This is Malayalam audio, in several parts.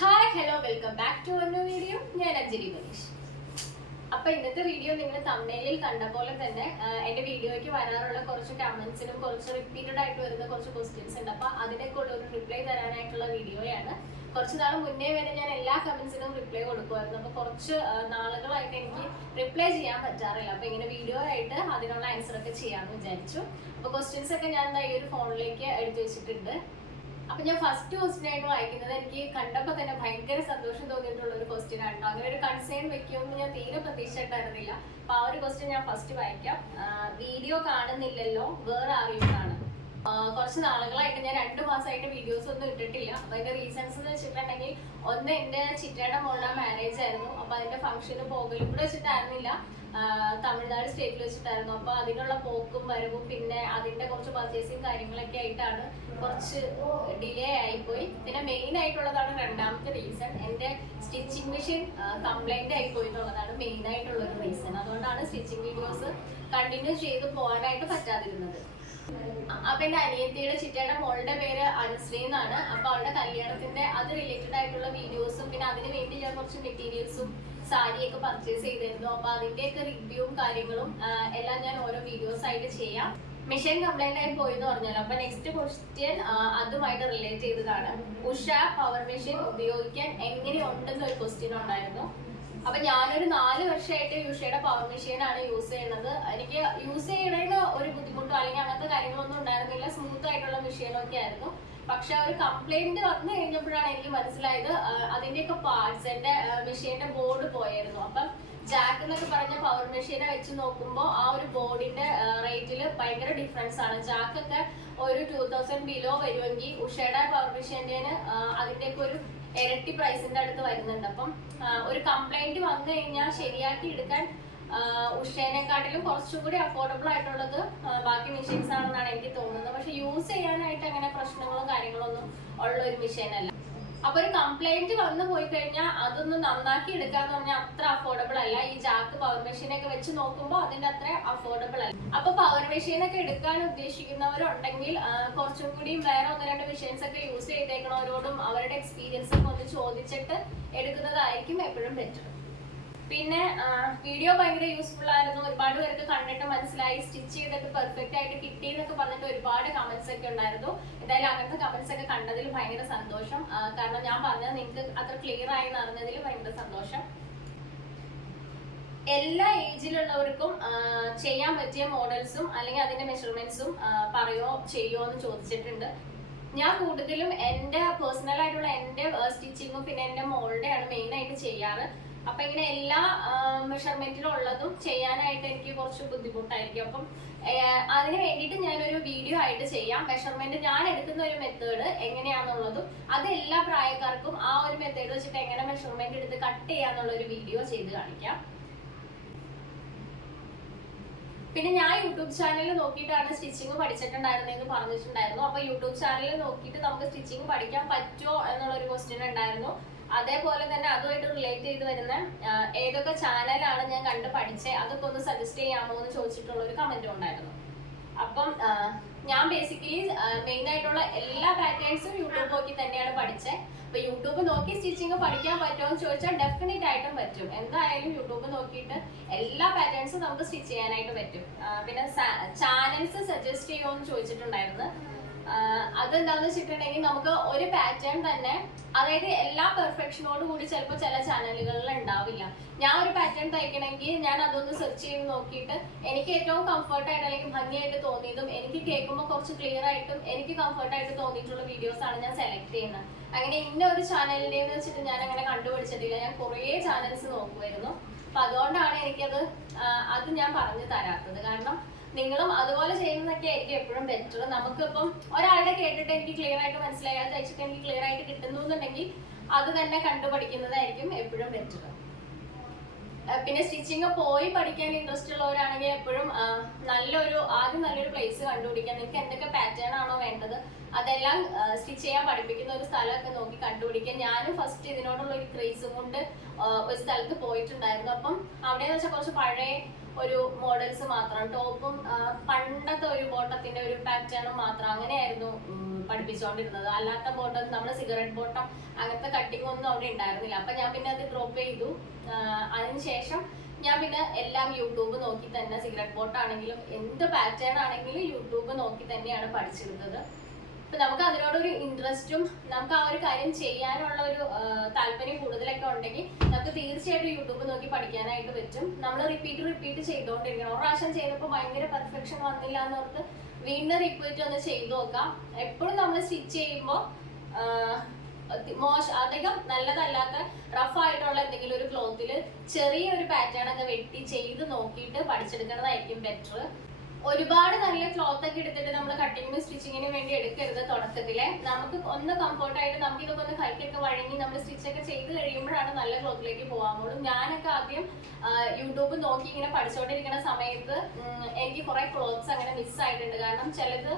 Hi hello welcome back to ഒരു വീഡിയോ. ഞാൻ അഞ്ജലി മനീഷ്. അപ്പൊ ഇന്നത്തെ വീഡിയോ നിങ്ങൾ തമ്മിലിൽ കണ്ട പോലെ തന്നെ എന്റെ വീഡിയോയ്ക്ക് വരാറുള്ള കുറച്ച് കമന്റ്സിനും കുറച്ച് റിപ്പീറ്റഡ് ആയിട്ട് വരുന്ന കുറച്ച് ക്വസ്റ്റ്യൻസ് ഉണ്ട്. അപ്പൊ അതിനൊക്കെ ഉള്ള ഒരു റിപ്ലൈ തരാനായിട്ടുള്ള വീഡിയോയാണ്. കുറച്ച് നാൾ മുന്നേ വരെ ഞാൻ എല്ലാ കമന്റ്സിനും റിപ്ലൈ കൊടുക്കുമായിരുന്നു. അപ്പൊ കുറച്ച് നാളുകളായിട്ട് എനിക്ക് റിപ്ലൈ ചെയ്യാൻ പറ്റാറില്ല. അപ്പൊ ഇങ്ങനെ വീഡിയോ ആയിട്ട് അതിനുള്ള ആൻസർ ഒക്കെ ചെയ്യാമെന്ന് വിചാരിച്ചു. അപ്പൊ ക്വസ്റ്റ്യൻസ് ഒക്കെ ഞാൻ ഈ ഒരു ഫോണിലേക്ക് എടുത്തു വെച്ചിട്ടുണ്ട്. അപ്പൊ ഞാൻ ഫസ്റ്റ് ക്വസ്റ്റ്യൻ ആയിട്ട് വായിക്കുന്നത് എനിക്ക് കണ്ടപ്പോൾ തന്നെ ഭയങ്കര സന്തോഷം തോന്നിയിട്ടുള്ള ഒരു ക്വസ്റ്റ്യൻ ആണ്. അങ്ങനെ ഒരു കൺസേൺ വെക്കുമെന്ന് ഞാൻ തീരെ പ്രതീക്ഷിച്ചിട്ടായിരുന്നില്ല. അപ്പൊ ആ ഒരു ക്വസ്റ്റ്യൻ ഞാൻ ഫസ്റ്റ് വായിക്കാം. വീഡിയോ കാണുന്നില്ലല്ലോ, വേറെ അറിയുന്നതാണ്. കുറച്ച് നാളുകളായിട്ട് ഞാൻ 2 മാസമായിട്ട് വീഡിയോസ് ഒന്നും ഇട്ടിട്ടില്ല. അപ്പൊ അതിന്റെ റീസൺസ് എന്ന് വെച്ചിട്ടുണ്ടെങ്കിൽ, ഒന്ന് എന്റെ ചിറ്റയുടെ മോളുടെ മാരേജ് ആയിരുന്നു. അപ്പൊ അതിന്റെ ഫംഗ്ഷന് പോകലും ഇവിടെ വെച്ചിട്ടായിരുന്നില്ല, തമിഴ്നാട് സ്റ്റേറ്റിൽ വെച്ചിട്ടായിരുന്നു. അപ്പൊ അതിനുള്ള പോക്കും വരവും പിന്നെ അതിന്റെ കുറച്ച് പർച്ചേസിങ് കാര്യങ്ങളൊക്കെ ആയിട്ടാണ് കുറച്ച് ഡിലേ ആയിപ്പോയി. പിന്നെ മെയിൻ ആയിട്ടുള്ളതാണ് രണ്ടാമത്തെ റീസൺ, എന്റെ സ്റ്റിച്ചിങ് മെഷീൻ കംപ്ലൈന്റ് ആയിപ്പോയി എന്നുള്ളതാണ് മെയിൻ ആയിട്ടുള്ള ഒരു റീസൺ. അതുകൊണ്ടാണ് സ്റ്റിച്ചിങ് വീഡിയോസ് കണ്ടിന്യൂ ചെയ്ത് പോകാനായിട്ട് പറ്റാതിരുന്നത്. അപ്പൊ എന്റെ അനിയത്തിയുടെ ചിറ്റയുടെ മോളുടെ പേര് അനുശ്രീ എന്നാണ്. അപ്പൊ അവളുടെ കല്യാണത്തിന്റെ അത് റിലേറ്റഡ് ആയിട്ടുള്ള വീഡിയോസും പിന്നെ അതിന് വേണ്ടി ഞാൻ കുറച്ച് മെറ്റീരിയൽസും സാരിയൊക്കെ പർച്ചേസ് ചെയ്തിരുന്നു. അപ്പൊ അതിന്റെയൊക്കെ റിവ്യൂവും കാര്യങ്ങളും എല്ലാം ഞാൻ ഓരോ വീഡിയോസ് ആയിട്ട് ചെയ്യാം. മെഷീൻ കംപ്ലൈന്റ് ആയി പോയി എന്ന് പറഞ്ഞാൽ, അപ്പൊ നെക്സ്റ്റ് ക്വസ്റ്റ്യൻ അതുമായിട്ട് റിലേറ്റ് ചെയ്തതാണ്. ഉഷ പവർ മെഷീൻ ഉപയോഗിക്കാൻ എങ്ങനെയുണ്ടെന്ന് ഒരു ക്വസ്റ്റ്യൻ ഉണ്ടായിരുന്നു. അപ്പൊ ഞാനൊരു 4 വർഷമായിട്ട് ഉഷയുടെ പവർ മെഷീനാണ് യൂസ് ചെയ്യുന്നത്. എനിക്ക് യൂസ് ചെയ്യണതിന് ഒരു ബുദ്ധിമുട്ടോ അല്ലെങ്കിൽ അങ്ങനത്തെ കാര്യങ്ങളൊന്നും ഉണ്ടായിരുന്നില്ല, സ്മൂത്ത് ആയിട്ടുള്ള മെഷീനൊക്കെ ആയിരുന്നു. പക്ഷെ ഒരു കംപ്ലൈന്റ് വന്നു കഴിഞ്ഞപ്പോഴാണ് എനിക്ക് മനസ്സിലായത് അതിന്റെയൊക്കെ പാർട്സ്, എന്റെ മെഷീന്റെ ബോർഡ് പോയായിരുന്നു. അപ്പം ജാക്ക് എന്നൊക്കെ പറഞ്ഞ പവർ മെഷീനെ വെച്ച് നോക്കുമ്പോൾ ആ ഒരു ബോർഡിന്റെ റേറ്റിൽ ഭയങ്കര ഡിഫറൻസ് ആണ്. ജാക്കൊക്കെ ഒരു 2000 ബിലോ വരുമെങ്കിൽ ഉഷയുടെ പവർ മെഷീൻ്റെ അതിന്റെയൊക്കെ ഒരു ഇരട്ടി പ്രൈസിന്റെ അടുത്ത് വരുന്നുണ്ട്. അപ്പം ഒരു കംപ്ലൈന്റ് വന്നു കഴിഞ്ഞാൽ ശരിയാക്കി എടുക്കാൻ ഉഷേനെക്കാട്ടിലും കുറച്ചുകൂടി അഫോർഡബിൾ ആയിട്ടുള്ളത് ബാക്കി മെഷീൻസ് ആണെന്നാണ് എനിക്ക് തോന്നുന്നത്. പക്ഷെ യൂസ് ചെയ്യാനായിട്ട് അങ്ങനെ പ്രശ്നങ്ങളും കാര്യങ്ങളൊന്നും ഉള്ള ഒരു മെഷീൻ അല്ല. അപ്പൊ ഒരു കംപ്ലൈന്റ് വന്നു പോയി കഴിഞ്ഞാൽ അതൊന്ന് നന്നാക്കി എടുക്കാന്ന് പറഞ്ഞാൽ അത്ര അഫോർഡബിൾ അല്ല. ഈ ജാക്ക് പവർ മെഷീനൊക്കെ വെച്ച് നോക്കുമ്പോൾ അതിന്റെ അത്ര അഫോർഡബിൾ അല്ല. അപ്പൊ പവർ മെഷീനൊക്കെ എടുക്കാൻ ഉദ്ദേശിക്കുന്നവരുണ്ടെങ്കിൽ കുറച്ചും കൂടി വേറെ 1-2 മെഷീൻസ് ഒക്കെ യൂസ് ചെയ്തേക്കുന്നവരോടും അവരുടെ എക്സ്പീരിയൻസ് ഒക്കെ ഒന്ന് ചോദിച്ചിട്ട് എടുക്കുന്നതായിരിക്കും എപ്പോഴും ബെറ്റർ. പിന്നെ വീഡിയോ ഭയങ്കര യൂസ്ഫുൾ ആയിരുന്നു, ഒരുപാട് പേർക്ക് കണ്ടിട്ട് മനസ്സിലായി, സ്റ്റിച്ച് ചെയ്തിട്ട് പെർഫെക്റ്റ് ആയിട്ട് കിട്ടി എന്നൊക്കെ പറഞ്ഞിട്ട് ഒരുപാട് കമന്റ്സ് ഒക്കെ ഉണ്ടായിരുന്നു. എന്തായാലും അങ്ങനത്തെ കമന്റ്സ് ഒക്കെ കണ്ടതിൽ ഭയങ്കര സന്തോഷം. കാരണം ഞാൻ പറഞ്ഞത് നിങ്ങൾക്ക് അത്ര ക്ലിയർ ആയി അറിഞ്ഞതിൽ ഭയങ്കര സന്തോഷം. എല്ലാ ഏജിലുള്ളവർക്കും ചെയ്യാൻ പറ്റിയ മോഡൽസും അല്ലെങ്കിൽ അതിന്റെ മെഷർമെന്റ്സും പറയോ ചെയ്യോ എന്ന് ചോദിച്ചിട്ടുണ്ട്. ഞാൻ കൂടുതലും എന്റെ പേഴ്സണൽ ആയിട്ടുള്ള എന്റെ സ്റ്റിച്ചിങ്ങും പിന്നെ എന്റെ മോളുടെ ആണ് മെയിൻ ആയിട്ട് ചെയ്യാറ്. അപ്പൊ ഇങ്ങനെ എല്ലാ മെഷർമെന്റിലുള്ളതും ചെയ്യാനായിട്ട് എനിക്ക് കുറച്ച് ബുദ്ധിമുട്ടായിരിക്കും. അപ്പം അതിന് വേണ്ടിയിട്ട് ഞാനൊരു വീഡിയോ ആയിട്ട് ചെയ്യാം. മെഷർമെന്റ് ഞാൻ എടുക്കുന്ന ഒരു മെത്തേഡ് എങ്ങനെയാണെന്നുള്ളതും അത് എല്ലാ പ്രായക്കാർക്കും ആ ഒരു മെത്തേഡ് വെച്ചിട്ട് എങ്ങനെ മെഷർമെന്റ് എടുത്ത് കട്ട് ചെയ്യാന്നുള്ള ഒരു വീഡിയോ ചെയ്ത് കാണിക്കാം. പിന്നെ ഞാൻ യൂട്യൂബ് ചാനലിൽ നോക്കിയിട്ടാണ് സ്റ്റിച്ചിങ് പഠിച്ചിട്ടുണ്ടായിരുന്നെന്ന് പറഞ്ഞിട്ടുണ്ടായിരുന്നു. അപ്പൊ യൂട്യൂബ് ചാനലിൽ നോക്കിയിട്ട് നമുക്ക് സ്റ്റിച്ചിങ് പഠിക്കാൻ പറ്റുമോ എന്നുള്ളൊരു ക്വസ്റ്റ്യൻ ഉണ്ടായിരുന്നു. അതേപോലെ തന്നെ അതുമായിട്ട് റിലേറ്റ് ചെയ്ത് വരുന്ന ഏതൊക്കെ ചാനലാണ് ഞാൻ കണ്ട് പഠിച്ചേ അതൊക്കെ ഒന്ന് സജസ്റ്റ് ചെയ്യാമോ എന്ന് ചോദിച്ചിട്ടുള്ള ഒരു കമന്റും ഉണ്ടായിരുന്നു. അപ്പം ഞാൻ ബേസിക്കലി മെയിൻ ആയിട്ടുള്ള എല്ലാ പാറ്റേൺസും യൂട്യൂബ് നോക്കി തന്നെയാണ് പഠിച്ചത്. അപ്പൊ യൂട്യൂബ് നോക്കി സ്റ്റിച്ചിങ് പഠിക്കാൻ പറ്റുമോ എന്ന് ചോദിച്ചാൽ ഡെഫിനറ്റ് ആയിട്ടും പറ്റും. എന്തായാലും യൂട്യൂബ് നോക്കിയിട്ട് എല്ലാ പാറ്റേൺസും നമുക്ക് സ്റ്റിച്ച് ചെയ്യാനായിട്ട് പറ്റും. പിന്നെ ചാനൽസ് സജസ്റ്റ് ചെയ്യുമോ എന്ന് ചോദിച്ചിട്ടുണ്ടായിരുന്നു. അതെന്താന്ന് വെച്ചിട്ടുണ്ടെങ്കിൽ നമുക്ക് ഒരു പാറ്റേൺ തന്നെ, അതായത് എല്ലാ പെർഫെക്ഷനോട് കൂടി ചിലപ്പോൾ ചില ചാനലുകളിൽ ഉണ്ടാവില്ല. ഞാൻ ഒരു പാറ്റേൺ തയ്ക്കണമെങ്കിൽ ഞാൻ അതൊന്ന് സെർച്ച് ചെയ്ത് നോക്കിയിട്ട് എനിക്ക് ഏറ്റവും കംഫർട്ടായിട്ട് അല്ലെങ്കിൽ ഭംഗിയായിട്ട് തോന്നിയതും എനിക്ക് കേൾക്കുമ്പോൾ കുറച്ച് ക്ലിയർ ആയിട്ടും എനിക്ക് കംഫർട്ടായിട്ട് തോന്നിയിട്ടുള്ള വീഡിയോസ് ആണ് ഞാൻ സെലക്ട് ചെയ്യുന്നത്. അങ്ങനെ ഇന്ന ഒരു ചാനലിൻ്റെന്ന് വെച്ചിട്ട് ഞാൻ അങ്ങനെ കണ്ടുപിടിച്ചിട്ടില്ല. ഞാൻ കുറേ ചാനൽസ് നോക്കുമായിരുന്നു. അപ്പൊ അതുകൊണ്ടാണ് എനിക്കത് ഞാൻ പറഞ്ഞു തരാത്തത്. കാരണം നിങ്ങളും അതുപോലെ ചെയ്യുന്നതൊക്കെ ആയിരിക്കും എപ്പോഴും ബെറ്റർ. നമുക്കിപ്പം ഒരാളുടെ കേട്ടിട്ട് എനിക്ക് ക്ലിയർ ആയിട്ട് മനസ്സിലായി, അത് തയ്ച്ചിട്ട് എനിക്ക് ക്ലിയർ ആയിട്ട് കിട്ടുന്നു എന്നുണ്ടെങ്കിൽ അത് തന്നെ കണ്ടുപഠിക്കുന്നതായിരിക്കും എപ്പോഴും ബെറ്റർ. പിന്നെ സ്റ്റിച്ചിങ് പോയി പഠിക്കാൻ ഇൻട്രസ്റ്റ് ഉള്ളവരാണെങ്കിൽ എപ്പോഴും ആദ്യം നല്ലൊരു പ്ലേസ് കണ്ടുപിടിക്കാൻ, നിങ്ങൾക്ക് എന്തൊക്കെ പാറ്റേൺ ആണോ വേണ്ടത് അതെല്ലാം സ്റ്റിച്ച് ചെയ്യാൻ പഠിപ്പിക്കുന്ന ഒരു സ്ഥലമൊക്കെ നോക്കി കണ്ടുപിടിക്കാൻ. ഞാനും ഫസ്റ്റ് ഇതിനോടുള്ള ഒരു ക്രേസും കൊണ്ട് ഒരു സ്ഥലത്ത് പോയിട്ടുണ്ടായിരുന്നു. അപ്പം അവിടെയെന്ന് വെച്ചാൽ കുറച്ച് പഴയ ഒരു മോഡൽസ് മാത്രം, ടോപ്പും പണ്ടത്തെ ഒരു ബോട്ടത്തിന്റെ ഒരു പാറ്റേണും മാത്രം അങ്ങനെയായിരുന്നു പഠിപ്പിച്ചുകൊണ്ടിരുന്നത്. അല്ലാത്ത ബോട്ടം, നമ്മുടെ സിഗരറ്റ് ബോട്ടം അങ്ങനത്തെ കട്ടിങ് ഒന്നും അവിടെ ഉണ്ടായിരുന്നില്ല. അപ്പൊ ഞാൻ പിന്നെ അത് ഡ്രോപ്പ് ചെയ്തു. അതിനുശേഷം ഞാൻ പിന്നെ എല്ലാം യൂട്യൂബ് നോക്കി തന്നെ, സിഗരറ്റ് ബോട്ടം ആണെങ്കിലും എന്ത് പാറ്റേൺ ആണെങ്കിലും യൂട്യൂബ് നോക്കി തന്നെയാണ് പഠിച്ചെടുത്തത്. അപ്പൊ നമുക്ക് അതിനോടൊരു ഇൻട്രസ്റ്റും നമുക്ക് ആ ഒരു കാര്യം ചെയ്യാനുള്ള ഒരു താല്പര്യം കൂടുതലൊക്കെ ഉണ്ടെങ്കിൽ നമുക്ക് തീർച്ചയായിട്ടും യൂട്യൂബ് നോക്കി പഠിക്കാനായിട്ട് പറ്റും. നമ്മൾ റിപ്പീറ്റ് ചെയ്തുകൊണ്ടിരിക്കണം. ഒരു പ്രാവശ്യം ചെയ്തപ്പോൾ ഭയങ്കര പെർഫെക്ഷൻ വന്നില്ല എന്നോർത്ത് വീണ്ടും റിപ്പീറ്റ് ഒന്ന് ചെയ്തു നോക്കാം. എപ്പോഴും നമ്മൾ സ്റ്റിച്ച് ചെയ്യുമ്പോൾ അധികം നല്ലതല്ലാത്ത റഫ് ആയിട്ടുള്ള എന്തെങ്കിലും ഒരു ക്ലോത്തിൽ ചെറിയൊരു പാറ്റേൺ ഒക്കെ വെട്ടി ചെയ്ത് നോക്കിയിട്ട് പഠിച്ചെടുക്കുന്നതായിരിക്കും ബെറ്റർ. ഒരുപാട് നല്ല ക്ലോത്ത് ഒക്കെ എടുത്തിട്ട് നമ്മൾ കട്ടിങ്ങിനും സ്റ്റിച്ചിങ്ങിനും വേണ്ടി എടുക്കരുത് തുടക്കത്തിലെ. നമുക്ക് ഒന്ന് കംഫർട്ടായിട്ട് നമുക്ക് ഇതൊക്കെ ഒന്ന് കൈക്കൊക്കെ വഴങ്ങി നമ്മൾ സ്റ്റിച്ചൊക്കെ ചെയ്ത് കഴിയുമ്പോഴാണ് നല്ല ക്ലോത്തിലേക്ക് പോകാൻ. ഞാനൊക്കെ ആദ്യം യൂട്യൂബ് നോക്കി ഇങ്ങനെ പഠിച്ചുകൊണ്ടിരിക്കുന്ന സമയത്ത് എനിക്ക് കുറെ ക്ലോത്ത്സ് അങ്ങനെ മിസ്സായിട്ടുണ്ട്. കാരണം ചിലത്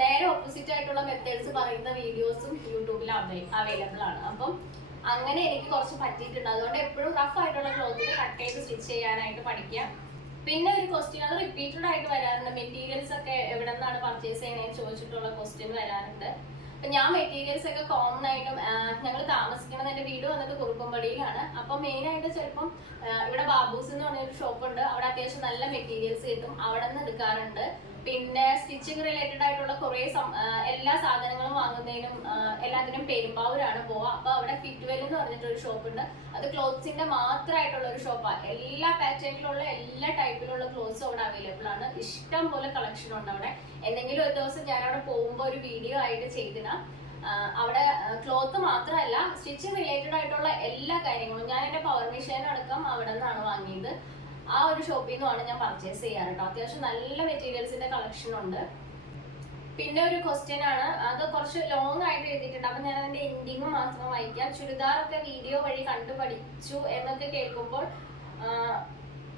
നേരെ ഓപ്പോസിറ്റ് ആയിട്ടുള്ള മെത്തേഡ്സ് പറയുന്ന വീഡിയോസും യൂട്യൂബിൽ അവൈലബിൾ ആണ്. അപ്പം അങ്ങനെ എനിക്ക് കുറച്ച് പറ്റിയിട്ടുണ്ട്. അതുകൊണ്ട് എപ്പോഴും റഫ് ആയിട്ടുള്ള ക്ലോത്തിൽ കട്ട് ചെയ്ത് സ്റ്റിച്ച് ചെയ്യാനായിട്ട് പഠിക്കാം. പിന്നെ ഒരു ക്വസ്റ്റ്യൻ, അത് റിപ്പീറ്റഡ് ആയിട്ട് വരാറുണ്ട്, മെറ്റീരിയൽസ് ഒക്കെ എവിടെ നിന്നാണ് പർച്ചേസ് ചെയ്യുന്നതെന്ന് ചോദിച്ചിട്ടുള്ള ക്വസ്റ്റ്യൻ വരാറുണ്ട്. അപ്പൊ ഞാൻ മെറ്റീരിയൽസ് ഒക്കെ കോമൺ ആയിട്ടും ഞങ്ങൾ താമസിക്കുന്നത്, എന്റെ വീട് വന്നിട്ട് കുറുപ്പമ്പടിയിലാണ്. അപ്പൊ മെയിൻ ആയിട്ട് ചിലപ്പം ഇവിടെ ബാബൂസ് എന്ന് പറഞ്ഞൊരു ഷോപ്പ് ഉണ്ട്. അവിടെ അത്യാവശ്യം നല്ല മെറ്റീരിയൽസ് കിട്ടും, അവിടെ നിന്ന് എടുക്കാറുണ്ട്. പിന്നെ സ്റ്റിച്ചിങ് റിലേറ്റഡ് ആയിട്ടുള്ള കുറെ എല്ലാ സാധനങ്ങളും വാങ്ങുന്നതിനും എല്ലാത്തിനും പെരുമ്പാവൂരാണ് പോവുക. അപ്പൊ അവിടെ ഫിറ്റ്വെൽ എന്ന് പറഞ്ഞിട്ടൊരു ഷോപ്പ് ഉണ്ട്. അത് ക്ലോത്ത്സിന്റെ മാത്രമായിട്ടുള്ള ഒരു ഷോപ്പാണ്. എല്ലാ പാറ്റേണിലുള്ള എല്ലാ ടൈപ്പിലുള്ള ക്ലോത്ത്സും അവിടെ അവൈലബിൾ ആണ്. ഇഷ്ടം പോലെ കളക്ഷൻ ഉണ്ട് അവിടെ. എന്തെങ്കിലും ഒരു ദിവസം ഞാൻ അവിടെ പോകുമ്പോൾ ഒരു വീഡിയോ ആയിട്ട് ചെയ്തിടാം. അവിടെ ക്ലോത്ത് മാത്രമല്ല, സ്റ്റിച്ചിങ് റിലേറ്റഡ് ആയിട്ടുള്ള എല്ലാ കാര്യങ്ങളും, ഞാൻ എന്റെ പവർ മെഷീൻ അടക്കം അവിടെ നിന്നാണ് വാങ്ങിയത്. ആ ഒരു ഷോപ്പിൽ നിന്നുമാണ് ഞാൻ പർച്ചേസ് ചെയ്യാറ് കേട്ടോ. അത്യാവശ്യം നല്ല മെറ്റീരിയൽസിന്റെ കളക്ഷൻ ഉണ്ട്. പിന്നെ ഒരു ക്വസ്റ്റ്യൻ ആണ്, അത് കുറച്ച് ലോങ് ആയിട്ട് എഴുതിയിട്ടുണ്ട്. അപ്പൊ ഞാൻ അതിന്റെ എൻഡിങ് മാത്രം വായിക്കാം. ചുരിദാറൊക്കെ വീഡിയോ വഴി കണ്ടു പഠിച്ചു എന്നൊക്കെ കേൾക്കുമ്പോൾ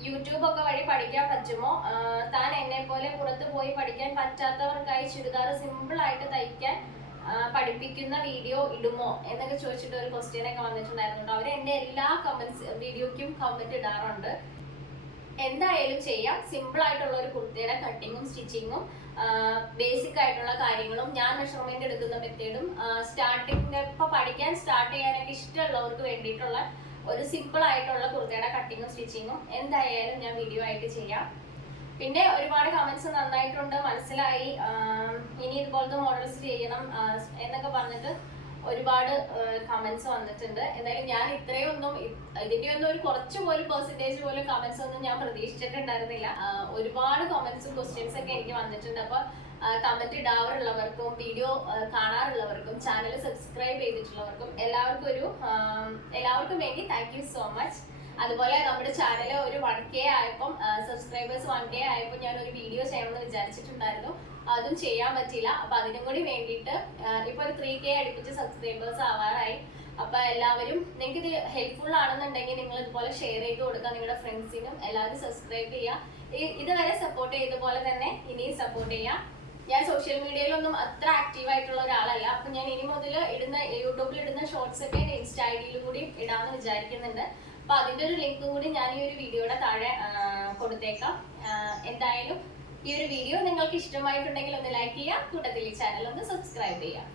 യൂട്യൂബ് ഒക്കെ വഴി പഠിക്കാൻ പറ്റുമോ? താൻ എന്നെ പോലെ പുറത്ത് പോയി പഠിക്കാൻ പറ്റാത്തവർക്കായി ചുരിദാർ സിമ്പിൾ ആയിട്ട് തയ്ക്കാൻ പഠിപ്പിക്കുന്ന വീഡിയോ ഇടുമോ എന്നൊക്കെ ചോദിച്ചിട്ട് ഒരു ക്വസ്റ്റ്യൻ ഒക്കെ വന്നിട്ടുണ്ടായിരുന്നു. അവർ എന്റെ എല്ലാ വീഡിയോയ്ക്കും കമന്റ് ഇടാറുണ്ട്. എന്തായാലും ചെയ്യാം. സിമ്പിൾ ആയിട്ടുള്ള ഒരു കുർത്തയുടെ കട്ടിങ്ങും സ്റ്റിച്ചിങ്ങും ബേസിക് ആയിട്ടുള്ള കാര്യങ്ങളും ഞാൻ മെഷർമെന്റ് എടുക്കുന്ന മെത്തേഡും സ്റ്റാർട്ടിങ് ഇപ്പൊ പഠിക്കാൻ സ്റ്റാർട്ട് ചെയ്യാനൊക്കെ ഇഷ്ടമുള്ളവർക്ക് വേണ്ടിയിട്ടുള്ള ഒരു സിമ്പിൾ ആയിട്ടുള്ള കുർത്തയുടെ കട്ടിങ്ങും സ്റ്റിച്ചിങ്ങും എന്തായാലും ഞാൻ വീഡിയോ ആയിട്ട് ചെയ്യാം. പിന്നെ ഒരുപാട് കമന്റ്സ് നന്നായിട്ടുണ്ട്, മനസ്സിലായി, ഇനി ഇതുപോലത്തെ മോഡൽസ് ചെയ്യണം എന്നൊക്കെ പറഞ്ഞിട്ട് ഒരുപാട് കമന്റ്സ് വന്നിട്ടുണ്ട്. എന്തായാലും ഞാൻ ഇത്രയൊന്നും ഇതിന്റെ ഒന്നും ഒരു കുറച്ച് പോലും പെർസെന്റേജ് പോലും കമന്റ്സ് ഒന്നും ഞാൻ പ്രതീക്ഷിച്ചിട്ടുണ്ടായിരുന്നില്ല. ഒരുപാട് കമന്റ്സും ക്വസ്റ്റ്യൻസ് ഒക്കെ എനിക്ക് വന്നിട്ടുണ്ട്. അപ്പൊ കമന്റ് ഇടാറുള്ളവർക്കും വീഡിയോ കാണാറുള്ളവർക്കും ചാനൽ സബ്സ്ക്രൈബ് ചെയ്തിട്ടുള്ളവർക്കും എല്ലാവർക്കും വേണ്ടി താങ്ക് യു സോ മച്ച്. അതുപോലെ നമ്മുടെ ചാനൽ ഒരു 1K ആയപ്പം സബ്സ്ക്രൈബേഴ്സ് 1K ആയപ്പോൾ ഞാൻ ഒരു വീഡിയോ ചെയ്യണമെന്ന് വിചാരിച്ചിട്ടുണ്ടായിരുന്നു. അതും ചെയ്യാൻ പറ്റില്ല. അപ്പൊ അതിനും കൂടി വേണ്ടിയിട്ട് ഇപ്പൊ ഒരു 3K അടുപ്പിച്ച് സബ്സ്ക്രൈബേഴ്സ് ആവാറായി. അപ്പൊ എല്ലാവരും നിങ്ങൾക്ക് ഇത് ഹെൽപ്ഫുൾ ആണെന്നുണ്ടെങ്കിൽ നിങ്ങൾ ഇതുപോലെ ഷെയർ ചെയ്ത് കൊടുക്കുക നിങ്ങളുടെ ഫ്രണ്ട്സിനും. എല്ലാവരും സബ്സ്ക്രൈബ് ചെയ്യുക. ഇതുവരെ സപ്പോർട്ട് ചെയ്ത പോലെ തന്നെ ഇനിയും സപ്പോർട്ട് ചെയ്യാം. ഞാൻ സോഷ്യൽ മീഡിയയിലൊന്നും അത്ര ആക്റ്റീവ് ആയിട്ടുള്ള ഒരാളല്ല. അപ്പൊ ഞാൻ ഇനി മുതൽ യൂട്യൂബിൽ ഇടുന്ന ഷോർട്സ് ഒക്കെ ഇൻസ്റ്റ ഐഡിയിലും കൂടി ഇടാമെന്ന് വിചാരിക്കുന്നുണ്ട്. അപ്പൊ അതിന്റെ ഒരു ലിങ്കും കൂടി ഞാൻ ഈ ഒരു വീഡിയോയുടെ താഴെ കൊടുത്തേക്കാം. എന്തായാലും ഈ ഒരു വീഡിയോ നിങ്ങൾക്ക് ഇഷ്ടമായിട്ടുണ്ടെങ്കിൽ ഒന്ന് ലൈക്ക് ചെയ്യുക, കൂട്ടത്തിൽ ഈ ചാനൽ ഒന്ന് സബ്സ്ക്രൈബ് ചെയ്യുക.